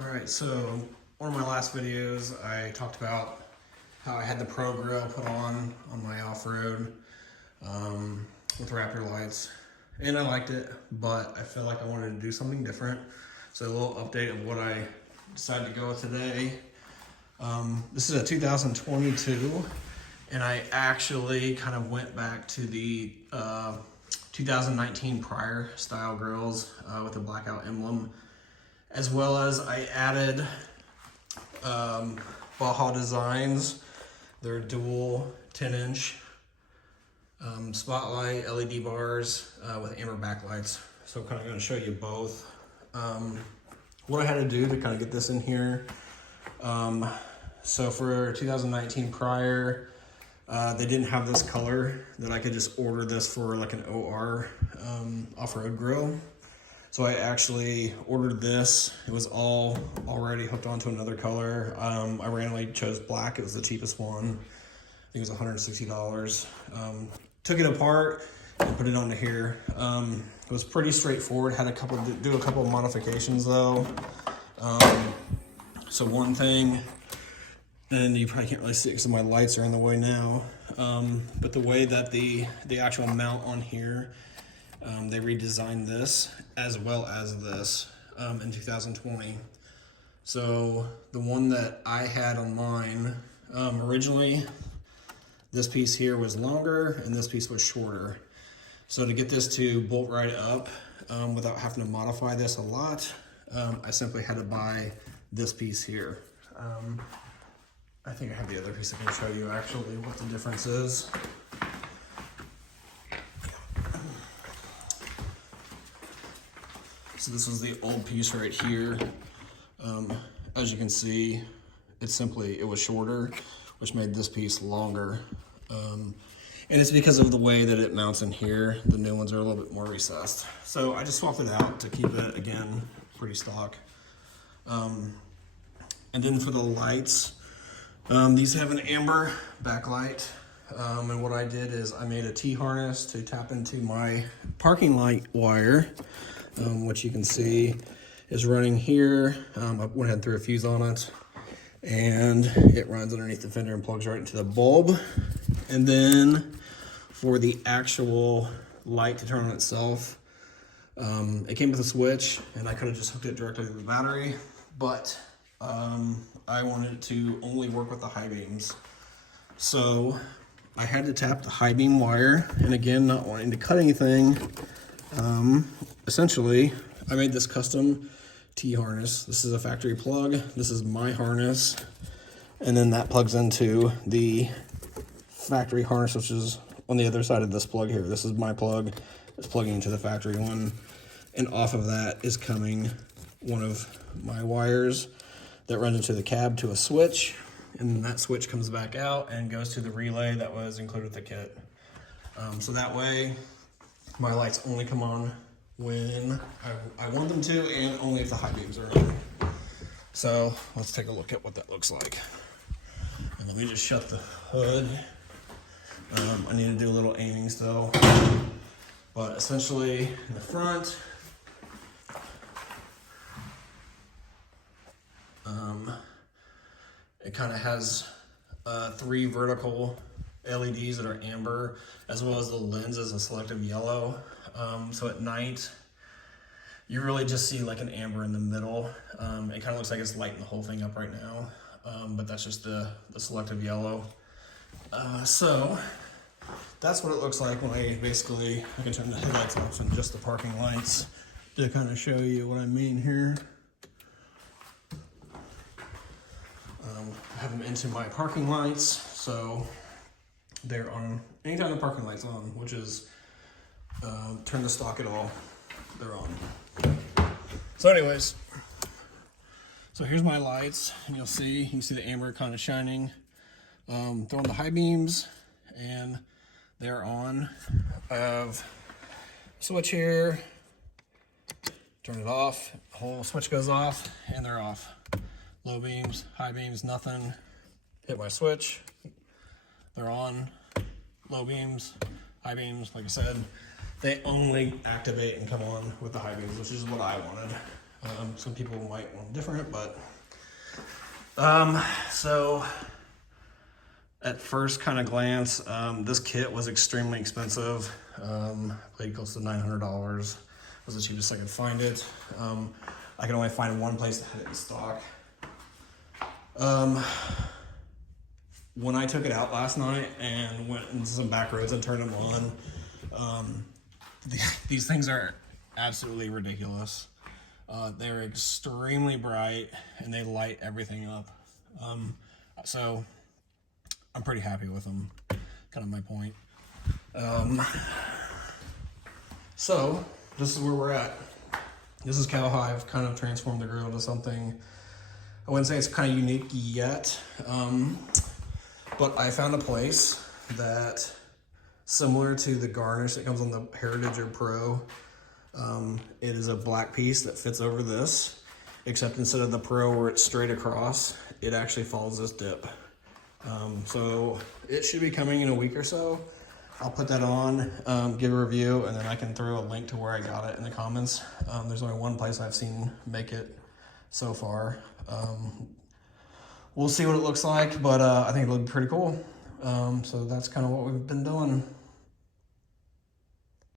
Alright, so one of my last videos I talked about how I had the Pro Grill put on my off-road with Raptor lights, and I liked it, but I felt like I wanted to do something different. So a little update of what I decided to go with today. This is a 2022, and I actually kind of went back to the 2019 prior style grills with the blackout emblem, as well as I added Baja Designs, their dual 10-inch spotlight LED bars with amber backlights. So I'm kind of going to show you both. What I had to do to kind of get this in here. So for 2019 prior, they didn't have this color that I could just order this for like an OR off-road grill. So I actually ordered this. It was all already hooked onto another color. I randomly chose black. It was the cheapest one. I think it was $160. Took it apart and put it onto here. It was pretty straightforward. Had to do a couple of modifications though. So one thing, and you probably can't really see it because my lights are in the way now. But the way that the actual mount on here, they redesigned this as well as this in 2020. So the one that I had on mine, originally, this piece here was longer and this piece was shorter. So to get this to bolt right up without having to modify this a lot, I simply had to buy this piece here. I think I have the other piece I can show you actually what the difference is. So this was the old piece right here. As you can see, it was shorter, which made this piece longer. And it's because of the way that it mounts in here. The new ones are a little bit more recessed. So I just swapped it out to keep it, again, pretty stock. And then for the lights, these have an amber backlight. And what I did is I made a T-harness to tap into my parking light wire, which you can see is running here. I went ahead and threw a fuse on it, and it runs underneath the fender and plugs right into the bulb. And then for the actual light to turn on itself, it came with a switch, and I could have just hooked it directly to the battery, but I wanted it to only work with the high beams. So I had to tap the high beam wire, and again, not wanting to cut anything, essentially, I made this custom T-harness. This is a factory plug. This is my harness. And then that plugs into the factory harness, which is on the other side of this plug here. This is my plug. It's plugging into the factory one. And off of that is coming one of my wires that runs into the cab to a switch. And then that switch comes back out and goes to the relay that was included with the kit. So that way, my lights only come on when I want them to, and only if the high beams are on. So let's take a look at what that looks like. And let me just shut the hood. I need to do a little aiming still. But essentially, in the front, it kind of has 3 vertical LEDs that are amber, as well as the lens is a selective yellow. So at night, you really just see like an amber in the middle. It kind of looks like it's lighting the whole thing up right now, but that's just the selective yellow. So that's what it looks like when I can turn the headlights off and just the parking lights to kind of show you what I mean here. I have them into my parking lights, so they're on anytime the parking light's on, which is turn the stock at all, they're on. So anyways, so here's my lights, and you can see the amber kind of shining. Throwing the high beams, and they're on. I have a switch here, turn it off, the whole switch goes off, and they're off. Low beams, high beams, nothing. Hit my switch, they're on. Low beams, high beams, like I said, they only activate and come on with the high beams, which is what I wanted. Some people might want different, but so at first kind of glance, this kit was extremely expensive. Played close to $900. Was the cheapest I could find it. I could only find one place that had it in stock. When I took it out last night and went into some back roads and turned them on, these things are absolutely ridiculous. They're extremely bright and they light everything up. So I'm pretty happy with them, kind of my point. So this is where we're at. This is how I've kind of transformed the grill to something, I wouldn't say it's kind of unique yet, but I found a place that, similar to the garnish that comes on the Heritage or Pro, it is a black piece that fits over this, except instead of the Pro where it's straight across, it actually follows this dip. So it should be coming in a week or so. I'll put that on, give a review, and then I can throw a link to where I got it in the comments. There's only one place I've seen make it so far. We'll see what it looks like, but I think it'll look pretty cool. So that's kind of what we've been doing.